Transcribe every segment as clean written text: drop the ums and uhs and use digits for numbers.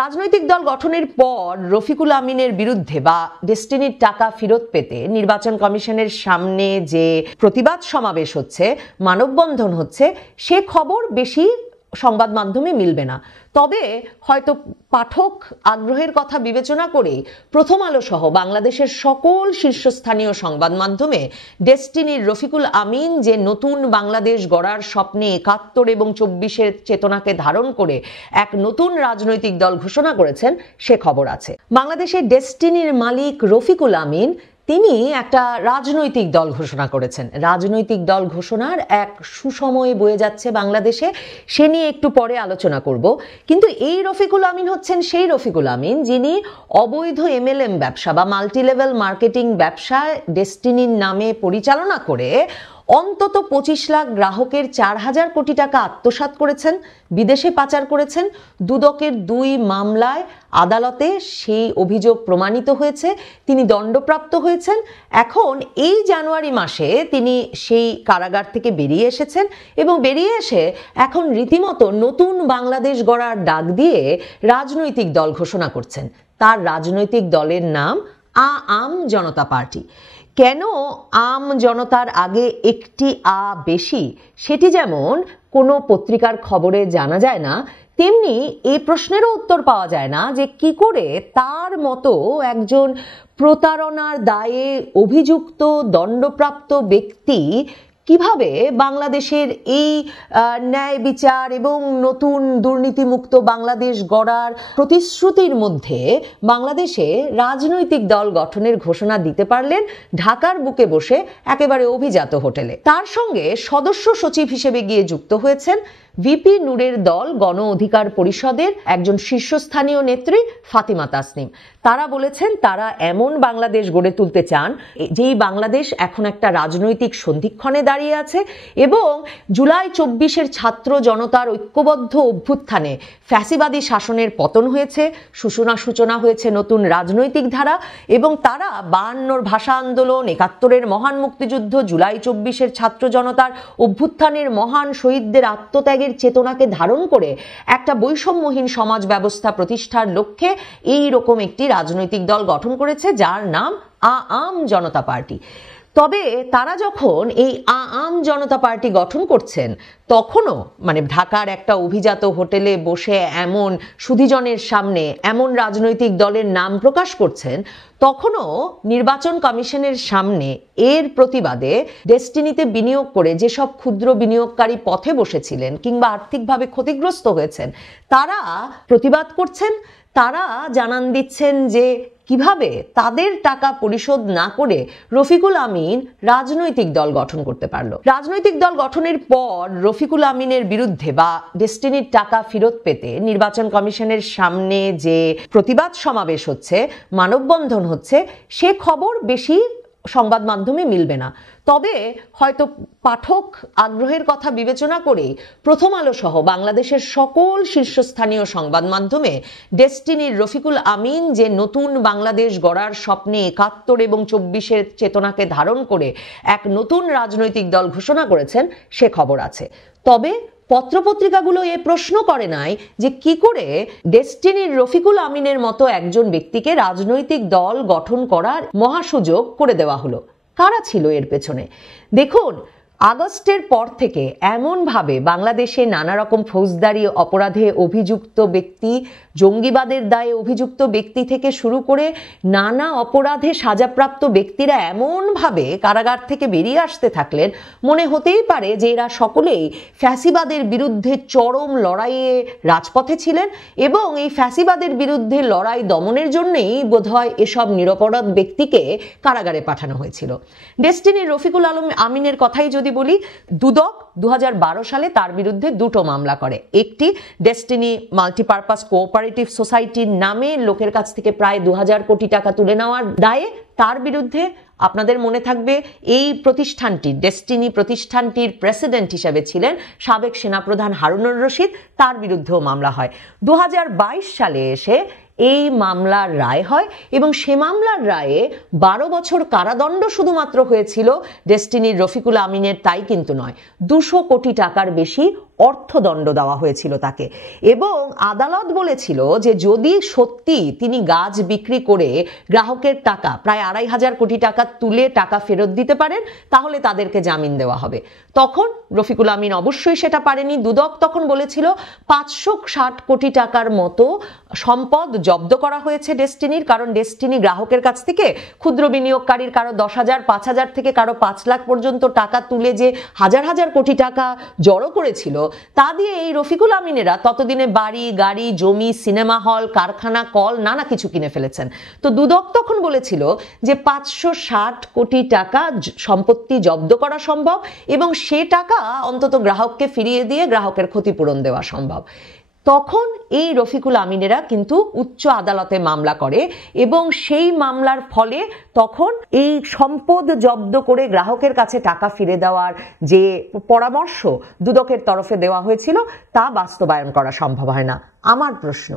রাজনৈতিক দল গঠনের পর রফিকুল আমিনের বিরুদ্ধে বা ডেস্টিনির টাকা ফেরত পেতে নির্বাচন কমিশনের সামনে যে প্রতিবাদ সমাবেশ হচ্ছে, মানববন্ধন হচ্ছে, সে খবর বেশি সংবাদ মাধ্যমে মিলবে না। তবে হয়তো পাঠক আগ্রহের কথা বিবেচনা করে প্রথম আলো সহ বাংলাদেশের সকল শীর্ষস্থানীয় সংবাদ মাধ্যমে ডেস্টিনির রফিকুল আমিন যে নতুন বাংলাদেশ গড়ার স্বপ্নে ৭১ এবং ২৪-এর চেতনাকে ধারণ করে এক নতুন রাজনৈতিক দল ঘোষণা করেছেন সে খবর আছে। বাংলাদেশের ডেস্টিনির মালিক রফিকুল আমিন তিনি একটা রাজনৈতিক দল ঘোষণা করেছেন। রাজনৈতিক দল ঘোষণার এক সুসময় বয়ে যাচ্ছে বাংলাদেশে, সে নিয়ে একটু পরে আলোচনা করব। কিন্তু এই রফিকুল আমিন হচ্ছেন সেই রফিকুল আমিন যিনি অবৈধ MLM ব্যবসা বা মাল্টিলেভেল মার্কেটিং ব্যবসা ডেস্টিনির নামে পরিচালনা করে অন্তত ২৫ লাখ গ্রাহকের ৪,০০০ কোটি টাকা আত্মসাৎ করেছেন, বিদেশে পাচার করেছেন। দুদকের ২ মামলায় আদালতে সেই অভিযোগ প্রমাণিত হয়েছে, তিনি দণ্ডপ্রাপ্ত হয়েছেন। এখন এই জানুয়ারি মাসে তিনি সেই কারাগার থেকে বেরিয়ে এসেছেন এবং বেরিয়ে এসে এখন রীতিমতো নতুন বাংলাদেশ গড়ার ডাক দিয়ে রাজনৈতিক দল ঘোষণা করছেন। তার রাজনৈতিক দলের নাম আম জনতা পার্টি। কেন আম জনতার আগে একটি বেশি, সেটি যেমন কোনো পত্রিকার খবরে জানা যায় না, তেমনি এই প্রশ্নেরও উত্তর পাওয়া যায় না যে কি করে তার মতো একজন প্রতারণার দায়ে অভিযুক্ত দণ্ডপ্রাপ্ত ব্যক্তি কিভাবে বাংলাদেশের এই ন্যায় বিচার এবং নতুন দুর্নীতিমুক্ত বাংলাদেশ গড়ার প্রতিশ্রুতির মধ্যে বাংলাদেশে রাজনৈতিক দল গঠনের ঘোষণা দিতে পারলেন ঢাকার বুকে বসে একেবারে অভিজাত হোটেলে। তার সঙ্গে সদস্য সচিব হিসেবে গিয়ে যুক্ত হয়েছেন ভিপি নূরের দল গণ অধিকার পরিষদের একজন শীর্ষস্থানীয় নেত্রী ফাতিমা তাসনিম। তারা বলেছেন তারা এমন বাংলাদেশ গড়ে তুলতে চান যেই বাংলাদেশ এখন একটা রাজনৈতিক সন্ধিক্ষণে দাঁড়িয়ে আছে এবং জুলাই ২৪-এর ছাত্র জনতার ঐক্যবদ্ধ অভ্যুত্থানে ফ্যাসিবাদী শাসনের পতন হয়েছে, সূচনা হয়েছে নতুন রাজনৈতিক ধারা এবং তারা ৫২-র ভাষা আন্দোলন, ৭১-এর মহান মুক্তিযুদ্ধ, জুলাই ২৪-এর ছাত্র জনতার অভ্যুত্থানের মহান শহীদদের আত্মত্যাগের চেতনাকে ধারণ করে একটা বৈষম্যহীন সমাজ ব্যবস্থা প্রতিষ্ঠার লক্ষ্যে এই রকম একটি রাজনৈতিক দল গঠন করেছে যার নাম আম জনতা পার্টি। তবে তারা যখন এই আম জনতা পার্টি গঠন করছেন তখনও ঢাকার একটা অভিজাত হোটেলে বসে এমন সুধীজনের সামনে এমন রাজনৈতিক দলের নাম প্রকাশ করছেন, তখনও নির্বাচন কমিশনের সামনে এর প্রতিবাদে ডেস্টিনিতে বিনিয়োগ করে যেসব ক্ষুদ্র বিনিয়োগকারী পথে বসেছিলেন কিংবা আর্থিকভাবে ক্ষতিগ্রস্ত হয়েছেন তারা প্রতিবাদ করছেন। তারা জানান দিচ্ছেন যে কিভাবে তাদের টাকা পরিশোধ না করে রফিকুল আমিন রাজনৈতিক দল গঠন করতে পারলো। রাজনৈতিক দল গঠনের পর রফিকুল আমিনের বিরুদ্ধে বা ডেস্টিনির টাকা ফেরত পেতে নির্বাচন কমিশনের সামনে যে প্রতিবাদ সমাবেশ হচ্ছে, মানববন্ধন হচ্ছে, সে খবর বেশি সংবাদ মাধ্যমে মিলবে না। তবে হয়তো পাঠক আগ্রহের কথা বিবেচনা করে প্রথম আলো সহ বাংলাদেশের সকল শীর্ষস্থানীয় সংবাদ মাধ্যমে ডেস্টিনির রফিকুল আমিন যে নতুন বাংলাদেশ গড়ার স্বপ্নে ৭১ এবং ২৪-এর চেতনাকে ধারণ করে এক নতুন রাজনৈতিক দল ঘোষণা করেছেন সে খবর আছে। তবে পত্রপত্রিকাগুলো এ প্রশ্ন করে নাই যে কি করে ডেস্টিনির রফিকুল আমিনের মতো একজন ব্যক্তিকে রাজনৈতিক দল গঠন করার মহাসুযোগ করে দেওয়া হলো। কারা ছিল এর পেছনে? দেখুন, আগস্টের পর থেকে এমনভাবে বাংলাদেশে নানা রকম ফৌজদারি অপরাধে অভিযুক্ত ব্যক্তি, জঙ্গিবাদের দায়ে অভিযুক্ত ব্যক্তি থেকে শুরু করে নানা অপরাধে সাজাপ্রাপ্ত ব্যক্তিরা এমনভাবে কারাগার থেকে বেরিয়ে আসতে থাকলেন, মনে হতেই পারে যে এরা সকলেই ফ্যাসিবাদের বিরুদ্ধে চরম লড়াইয়ে রাজপথে ছিলেন এবং এই ফ্যাসিবাদের বিরুদ্ধে লড়াই দমনের জন্যই বোধহয় এসব নিরপরাধ ব্যক্তিকে কারাগারে পাঠানো হয়েছিল। ডেস্টিনির রফিকুল আমিনের কথাই যদি বলি, দুদক 2012 সালে তার বিরুদ্ধে 2টো মামলা করে। একটি ডেস্টিনি মাল্টিপারপাস কোঅপারেটিভ সোসাইটির নামে লোকের কাছ থেকে প্রায় 2000 কোটি টাকা তুলে নেওয়ার দায়ে তার বিরুদ্ধে, আপনাদের মনে থাকবে এই প্রতিষ্ঠানটি ডেস্টিনি প্রতিষ্ঠানটির প্রেসিডেন্ট হিসেবে ছিলেন সাবেক সেনাপ্রধান হারুনুর রশিদ, তার বিরুদ্ধেও মামলা হয়। 2022 সালে এসে এই মামলার রায় হয় এবং সে মামলার রায়ে 12 বছর কারাদণ্ড শুধুমাত্র হয়েছিল ডেস্টিনির রফিকুল আমিনের, তাই কিন্তু নয়, 200 কোটি টাকার বেশি অর্থদণ্ড দেওয়া হয়েছিল তাকে। এবং আদালত বলেছিল যে যদি সত্যি তিনি গাছ বিক্রি করে গ্রাহকের টাকা প্রায় ২৫০০ কোটি টাকা তুলে টাকা ফেরত দিতে পারেন তাহলে তাদেরকে জামিন দেওয়া হবে। তখন রফিকুল আমিন অবশ্যই সেটা পারেনি। দুদক তখন বলেছিল ৫৬০ কোটি টাকার মতো সম্পদ জব্দ করা হয়েছে ডেস্টিনির, কারণ ডেস্টিনি গ্রাহকের কাছ থেকে ক্ষুদ্র বিনিয়োগকারীর কারো ১০,০০০, ৫,০০০ থেকে কারো ৫ লাখ পর্যন্ত টাকা তুলে যে হাজার হাজার কোটি টাকা জড়ো করেছিল তা দিয়ে এই রফিকুল আমিনেরা ততদিনে বাড়ি, গাড়ি, জমি, সিনেমা হল, কারখানা, কল নানা কিছু কিনে ফেলেছেন। তো দুদক তখন বলেছিল যে ৫৬০ কোটি টাকা সম্পত্তি জব্দ করা সম্ভব এবং সে টাকা অন্তত গ্রাহককে ফিরিয়ে দিয়ে গ্রাহকের ক্ষতিপূরণ দেওয়া সম্ভব। তখন এই রফিকুল আমিনেরা কিন্তু উচ্চ আদালতে মামলা করে এবং সেই মামলার ফলে তখন এই সম্পদ জব্দ করে গ্রাহকের কাছে টাকা ফিরে দেওয়ার যে পরামর্শ দুদকের তরফে দেওয়া হয়েছিল তা বাস্তবায়ন করা সম্ভব হয় না। আমার প্রশ্ন,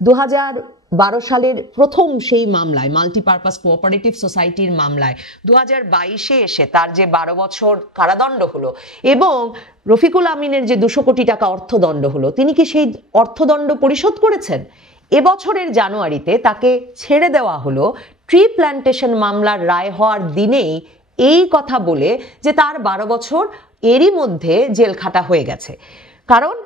২০১২ সালের প্রথম সেই মামলায়, মাল্টিপারপাস কোঅপারেটিভ সোসাইটির মামলায় ২০২২-এ এসে তার যে ১২ বছর কারাদণ্ড হলো এবং রফিকুল আমিনের যে ২০০ কোটি টাকা অর্থদণ্ড হলো, তিনি কি সেই অর্থদণ্ড পরিশোধ করেছেন? এবছরের জানুয়ারিতে তাকে ছেড়ে দেওয়া হলো ট্রি প্ল্যান্টেশন মামলার রায় হওয়ার দিনেই এই কথা বলে যে তার ১২ বছর এরই মধ্যে জেল খাটা হয়ে গেছে। কারণ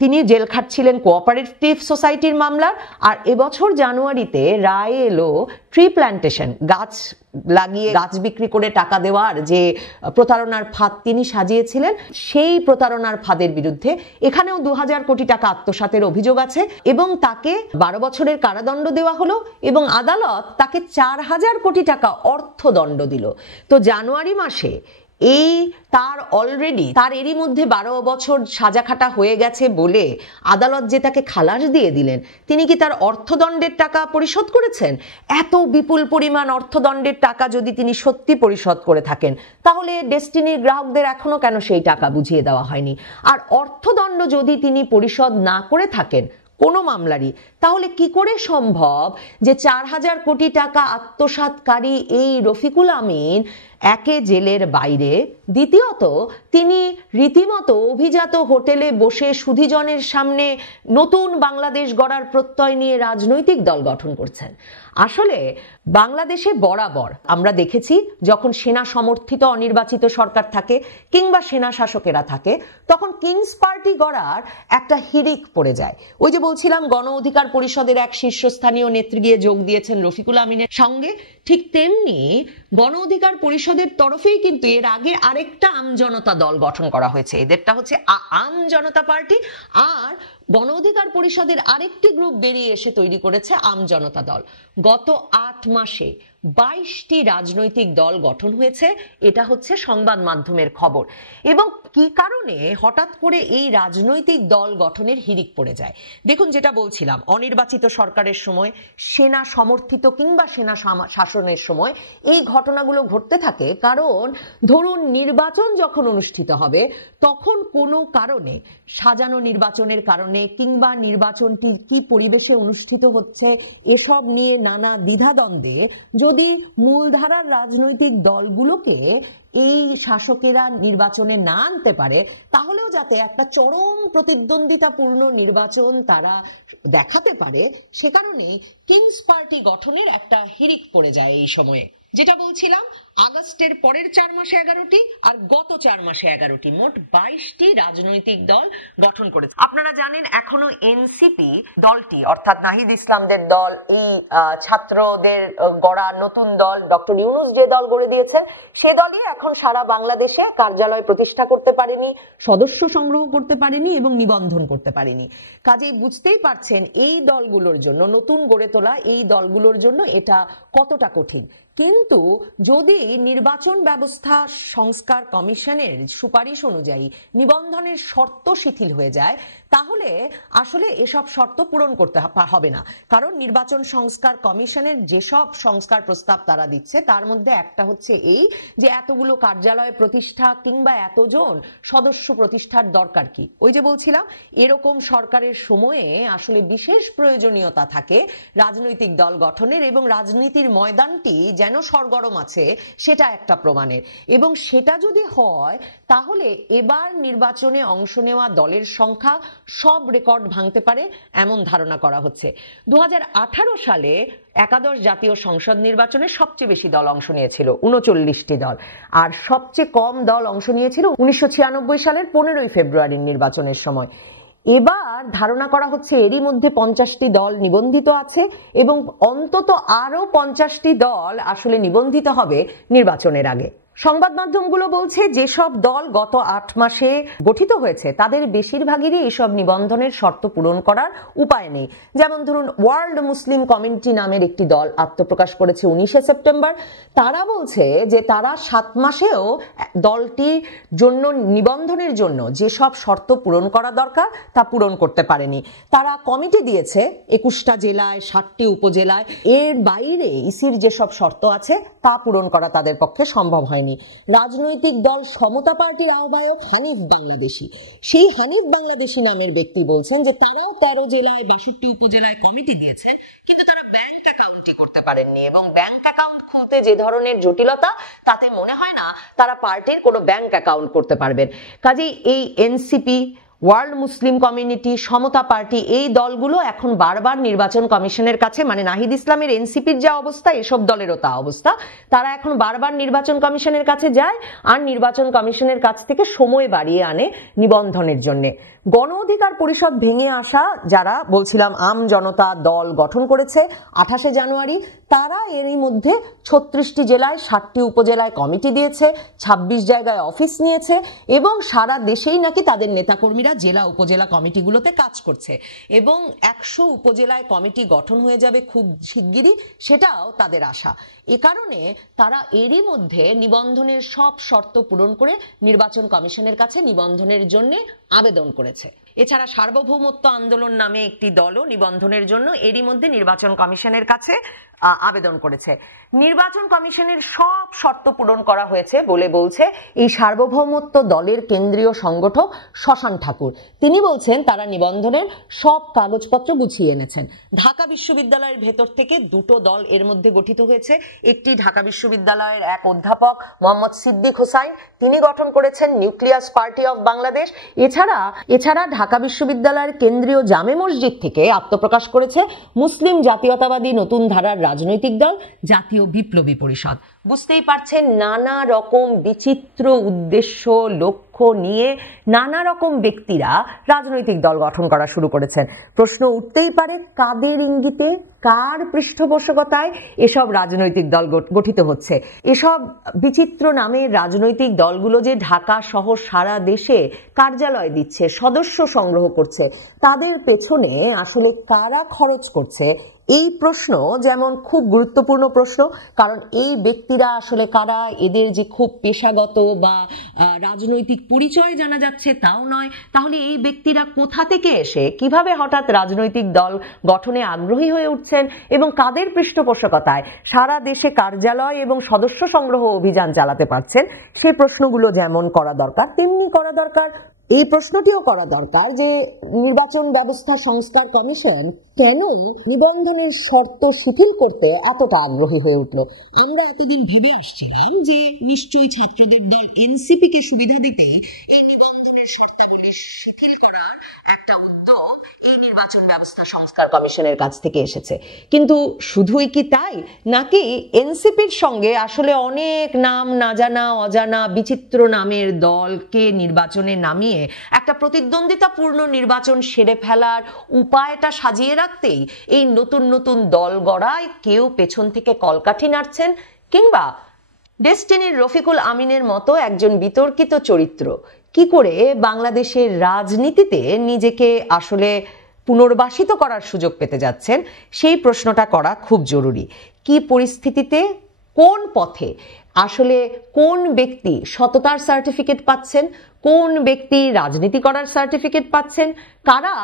তিনি জেল খাটছিলেন কোঅপারেটিভ সোসাইটির মামলার, আর এবছর জানুয়ারিতে রায় এলো ট্রি প্ল্যান্টেশন, গাছ লাগিয়ে গাছ বিক্রি করে টাকা দেওয়ার যে প্রতারণার ফাঁদ তিনি সাজিয়েছিলেন সেই প্রতারণার ফাঁদের বিরুদ্ধে। এখানেও ২০০০ কোটি টাকা আত্মসাতের অভিযোগ আছে এবং তাকে 12 বছরের কারাদণ্ড দেওয়া হলো এবং আদালত তাকে ৪,০০০ কোটি টাকা অর্থদণ্ড দিল। তো জানুয়ারি মাসে এই তার অলরেডি তার এরই মধ্যে 12 বছর সাজা খাটা হয়ে গেছে বলে আদালত যে তাকে খালাস দিয়ে দিলেন, তিনি কি তার অর্থদণ্ডের টাকা পরিশোধ করেছেন? এত বিপুল পরিমাণ অর্থদণ্ডের টাকা যদি তিনি সত্যি পরিশোধ করে থাকেন তাহলে ডেস্টিনির গ্রাহকদের এখনো কেন সেই টাকা বুঝিয়ে দেওয়া হয়নি? আর অর্থদণ্ড যদি তিনি পরিশোধ না করে থাকেন কোনো মামলারই, তাহলে কি করে সম্ভব যে ৪,০০০ কোটি টাকা আত্মসাৎকারী এই রফিকুল আমিন একে জেলের বাইরে, দ্বিতীয়ত তিনি রীতিমতো অভিজাত হোটেলে বসে সুধীজনের সামনে নতুন বাংলাদেশ গড়ার প্রত্যয় নিয়ে রাজনৈতিক দল গঠন করছেন? আসলে বাংলাদেশে বরাবর আমরা দেখেছি যখন সেনা সমর্থিত অনির্বাচিত সরকার থাকে কিংবা সেনা শাসকেরা থাকে তখন কিংস পার্টি গড়ার একটা হিড়িক পড়ে যায়। ওই যে বলছিলাম গণ অধিকার পরিষদের এক শীর্ষস্থানীয় নেত্রী গিয়ে যোগ দিয়েছেন রফিকুল আমিনের সঙ্গে, ঠিক তেমনি গণ অধিকার পরিষদের তরফেই কিন্তু এর আগে আরেকটা আমজনতা দল গঠন করা হয়েছে। এদেরটা হচ্ছে আম জনতা পার্টি, আর গণ অধিকার পরিষদের আরেকটি গ্রুপ বেরিয়ে এসে তৈরি করেছে আম জনতা দল। গত ৮ মাসে ২২টি রাজনৈতিক দল গঠন হয়েছে, এটা হচ্ছে সংবাদ মাধ্যমের খবর। এবং কি কারণে হঠাৎ করে এই রাজনৈতিক দল গঠনের হিড়িক পড়ে যায়? দেখুন, যেটা বলছিলাম, অনির্বাচিত সরকারের সময়, সেনা সমর্থিত কিংবা সেনা শাসনের সময় এই ঘটনাগুলো ঘটতে থাকে। কারণ ধরুন নির্বাচন যখন অনুষ্ঠিত হবে তখন কোনো কারণে, সাজানো নির্বাচনের কারণে কিংবা নির্বাচনটি কি পরিবেশে অনুষ্ঠিত হচ্ছে এসব নিয়ে নানা দ্বিধাদ্বন্দ্বে যদি মূলধারার রাজনৈতিক দলগুলোকে এই শাসকেরা নির্বাচনে না আনতে পারে তাহলেও যাতে একটা চরম প্রতিদ্বন্দ্বিতাপূর্ণ নির্বাচন তারা দেখাতে পারে, সে কারণে কিংস পার্টি গঠনের একটা হিড়িক পড়ে যায় এই সময়ে। যেটা বলছিলাম, আগস্টের পরের 4 মাসে 11টি আর গত 4 মাসে 11টি, মোট 22টি রাজনৈতিক দল গঠন করেছে। আপনারা জানেন এখনো এনসিপি দলটি, অর্থাৎ নাহিদ ইসলামদের দল, এই ছাত্রদের গড়া নতুন দল, ডক্টর ইউনূস যে দল গড়ে দিয়েছেন, সে দলই এখন সারা বাংলাদেশে কার্যালয় প্রতিষ্ঠা করতে পারেনি, সদস্য সংগ্রহ করতে পারেনি এবং নিবন্ধন করতে পারেনি। কাজেই বুঝতেই পারছেন এই দলগুলোর জন্য, নতুন গড়ে তোলা এই দলগুলোর জন্য এটা কতটা কঠিন। কিন্তু যদি নির্বাচন ব্যবস্থা সংস্কার কমিশনের সুপারিশ অনুযায়ী নিবন্ধনের শর্ত শিথিল হয়ে যায় তাহলে আসলে এসব শর্ত পূরণ করতে হবে না। কারণ নির্বাচন সংস্কার কমিশনের যেসব সংস্কার প্রস্তাব তারা দিচ্ছে তার মধ্যে একটা হচ্ছে এই যে এতগুলো কার্যালয় প্রতিষ্ঠা কিংবা এতজন সদস্য প্রতিষ্ঠার দরকার কি? ওই যে বলছিলাম, এরকম সরকারের সময়ে আসলে বিশেষ প্রয়োজনীয়তা থাকে রাজনৈতিক দল গঠনের এবং রাজনীতির ময়দানটি যেন সরগরম আছে সেটা একটা প্রমাণের। এবং সেটা যদি হয় তাহলে এবার নির্বাচনে অংশ নেওয়া দলের সংখ্যা সব রেকর্ড ভাঙতে পারে এমন ধারণা করা হচ্ছে। 2018 সালে একাদশ জাতীয় সংসদ নির্বাচনে সবচেয়ে বেশি দল অংশ নিয়েছিল 39টি দল, আর সবচেয়ে কম দল অংশ নিয়েছিল 1996 সালের 15ই ফেব্রুয়ারির নির্বাচনের সময়। এবার ধারণা করা হচ্ছে এরই মধ্যে 50টি দল নিবন্ধিত আছে এবং অন্তত আরো 50টি দল আসলে নিবন্ধিত হবে নির্বাচনের আগে। সংবাদ মাধ্যমগুলো বলছে যেসব দল গত 8 মাসে গঠিত হয়েছে তাদের বেশিরভাগেরই এইসব নিবন্ধনের শর্ত পূরণ করার উপায় নেই। যেমন ধরুন ওয়ার্ল্ড মুসলিম কমিউনিটি নামের একটি দল আত্মপ্রকাশ করেছে 19শে সেপ্টেম্বর। তারা বলছে যে তারা 7 মাসেও দলটির জন্য নিবন্ধনের জন্য যেসব শর্ত পূরণ করা দরকার তা পূরণ করতে পারেনি। তারা কমিটি দিয়েছে 21টা জেলায় 60টি উপজেলায়, এর বাইরে ইসির যেসব শর্ত আছে তা পূরণ করা তাদের পক্ষে সম্ভব হয়নি। রাজনৈতিক দল সমতা পার্টির আহ্বায়ক হানিফ বাংলাদেশী, সেই হানিফ বাংলাদেশী নামের ব্যক্তি বলছেন যে তারাও 13 জেলায় 62 উপজেলায় কমিটি দিয়েছে, কিন্তু তারা ব্যাংক অ্যাকাউন্টই করতে পারেননি এবং ব্যাংক অ্যাকাউন্ট খুলতে যে ধরনের জটিলতা তাতে মনে হয় না তারা পার্টির কোনো ব্যাংক অ্যাকাউন্ট করতে পারবেন। কাজেই এই এনসিপি, ওয়ার্ল্ড মুসলিম কমিউনিটি, সমতা পার্টি এই দলগুলো এখন বারবার নির্বাচন কমিশনের কাছে, মানে নাহিদ ইসলামের এনসিপির যা অবস্থা এসব দলেরও তা অবস্থা, তারা এখন বারবার নির্বাচন কমিশনের কাছে যায় আর নির্বাচন কমিশনের কাছ থেকে সময় বাড়িয়ে আনে নিবন্ধনের জন্য। গণ অধিকার পরিষদ ভেঙে আসা যারা বলছিলাম আম জনতা দল গঠন করেছে 28শে জানুয়ারি, তারা এরই মধ্যে 36টি জেলায় 60টি উপজেলায় কমিটি দিয়েছে, 26 জায়গায় অফিস নিয়েছে এবং সারা দেশেই নাকি তাদের নেতাকর্মীরা জেলা উপজেলা কমিটিগুলোতে কাজ করছে এবং 100 উপজেলায় কমিটি গঠন হয়ে যাবে খুব শিগগিরই, সেটাও তাদের আশা। এ কারণে তারা এরই মধ্যে নিবন্ধনের সব শর্ত পূরণ করে নির্বাচন কমিশনের কাছে নিবন্ধনের জন্য আবেদন করেছে। এছাড়া সার্বভৌমত্ব আন্দোলন নামে একটি দলও নিবন্ধনের জন্য এরই মধ্যে নির্বাচন কমিশনের কাছে আবেদন করেছে। নির্বাচন কমিশনের সব শর্ত পূরণ করা হয়েছে বলে বলছে এই সার্বভৌমত্ব দলের কেন্দ্রীয় সংগঠক শশান ঠাকুর। তিনি বলছেন তারা নিবন্ধনের সব কাগজপত্র গুছিয়ে এনেছেন। ঢাকা বিশ্ববিদ্যালয়ের ভেতর থেকে দুটো দল এর মধ্যে গঠিত হয়েছে। একটি ঢাকা বিশ্ববিদ্যালয়ের এক অধ্যাপক মোহাম্মদ সিদ্দিক হোসাইন, তিনি গঠন করেছেন নিউক্লিয়াস পার্টি অফ বাংলাদেশ। এছাড়া ঢাকা বিশ্ববিদ্যালয়ের কেন্দ্রীয় জামে মসজিদ থেকে আত্মপ্রকাশ করেছে মুসলিম জাতীয়তাবাদী নতুন ধারার রাজনৈতিক দল জাতীয় বিপ্লবী পরিষদ। বুঝতেই পারছেন নানা রকম বিচিত্র উদ্দেশ্য লক্ষ্য নিয়ে নানা রকম ব্যক্তিরা রাজনৈতিক দল গঠন করা শুরু করেছেন। প্রশ্ন উঠতেই পারে কাদের ইঙ্গিতে, কার পৃষ্ঠপোষকতায় এসব রাজনৈতিক দল গঠিত হচ্ছে। এসব বিচিত্র নামের রাজনৈতিক দলগুলো যে ঢাকা সহ সারা দেশে কার্যালয় দিচ্ছে, সদস্য সংগ্রহ করছে, তাদের পেছনে আসলে কারা খরচ করছে এই প্রশ্ন যেমন খুব গুরুত্বপূর্ণ প্রশ্ন। কারণ এই ব্যক্তিরা আসলে কারা, এদের যে খুব পেশাগত বা রাজনৈতিক পরিচয় জানা যাচ্ছে তাও নয়। তাহলে এই ব্যক্তিরা কোথা থেকে এসে কিভাবে হঠাৎ রাজনৈতিক দল গঠনে আগ্রহী হয়ে উঠছেন এবং কাদের পৃষ্ঠপোষকতায় সারা দেশে কার্যালয় এবং সদস্য সংগ্রহ অভিযান চালাতে পারছেন, সেই প্রশ্নগুলো যেমন করা দরকার তেমনি করা দরকার এই প্রশ্নটিও করা দরকার যে নির্বাচন ব্যবস্থা সংস্কার কমিশন কেন নিবন্ধনের শর্ত শিথিল করতে এতটা আগ্রহী হয়ে উঠল। আমরা এতদিন ভেবে আসছিলাম যে নিশ্চয়ই ছাত্রদের দল এনসিপি কে সুবিধা দিতে এই নিবন্ধনের শর্তাবলী শিথিল করার একটা উদ্যোগ এই নির্বাচন ব্যবস্থা সংস্কার কমিশনের কাছ থেকে এসেছে। কিন্তু শুধুই কি তাই, নাকি এনসিপির সঙ্গে আসলে অনেক নাম না জানা অজানা বিচিত্র নামের দলকে নির্বাচনে নামিয়ে একটা প্রতিদ্বন্দ্বিতাপূর্ণ নির্বাচন সেরে ফেলার উপায়টা সাজিয়ে রাখতেই এই নতুন নতুন দল গড়ায় কেউ পেছন থেকে কলকাঠি নাড়ছেন, কিংবা ডেস্টিনির রফিকুল আমিনের মতো একজন বিতর্কিত চরিত্র কি করে বাংলাদেশের রাজনীতিতে নিজেকে আসলে পুনর্বাসিত করার সুযোগ পেতে যাচ্ছেন, সেই প্রশ্নটা করা খুব জরুরি। কি পরিস্থিতিতে, কোন পথে আসলে কোন ব্যক্তি সততার সার্টিফিকেট পাচ্ছেন, কোন ব্যক্তি রাজনীতি করার সার্টিফিকেট পাচ্ছেন, কারা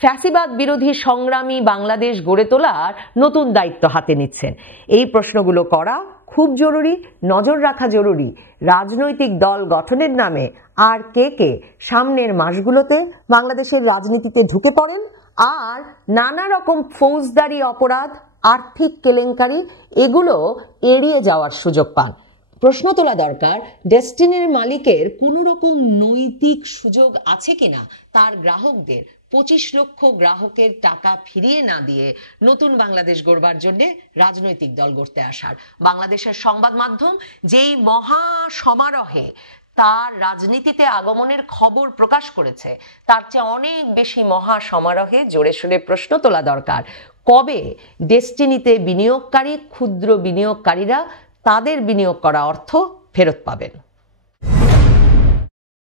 ফ্যাসিবাদ বিরোধী সংগ্রামী বাংলাদেশ গড়ে তোলার নতুন দায়িত্ব হাতে নিচ্ছেন, এই প্রশ্নগুলো করা খুব জরুরি, নজর রাখা জরুরি। রাজনৈতিক দল গঠনের নামে আর কে সামনের মাসগুলোতে বাংলাদেশের রাজনীতিতে ঢুকে পড়েন আর নানা রকম ফৌজদারি অপরাধ, আর্থিক কেলেঙ্কারি এগুলো এড়িয়ে যাওয়ার সুযোগ পান। প্রশ্ন তোলা দরকার, ডেস্টিনির মালিকের কোনো রকম নৈতিক সুযোগ আছে কিনা তার গ্রাহকদের 25 লক্ষ গ্রাহকের টাকা ফিরিয়ে না দিয়ে নতুন বাংলাদেশ গড়বার জন্য রাজনৈতিক দল গড়তে আসার। বাংলাদেশের সংবাদ মাধ্যম যেই মহা সমারোহে তার রাজনীতিতে আগমনের খবর প্রকাশ করেছে, তার চেয়ে অনেক বেশি মহা সমারোহে জোরে সোরে প্রশ্ন তোলা দরকার, কবে ডেস্টিনিতে বিনিয়োগকারী ক্ষুদ্র বিনিয়োগকারীরা তাদের বিনিয়োগ করা অর্থ ফেরত পাবেন।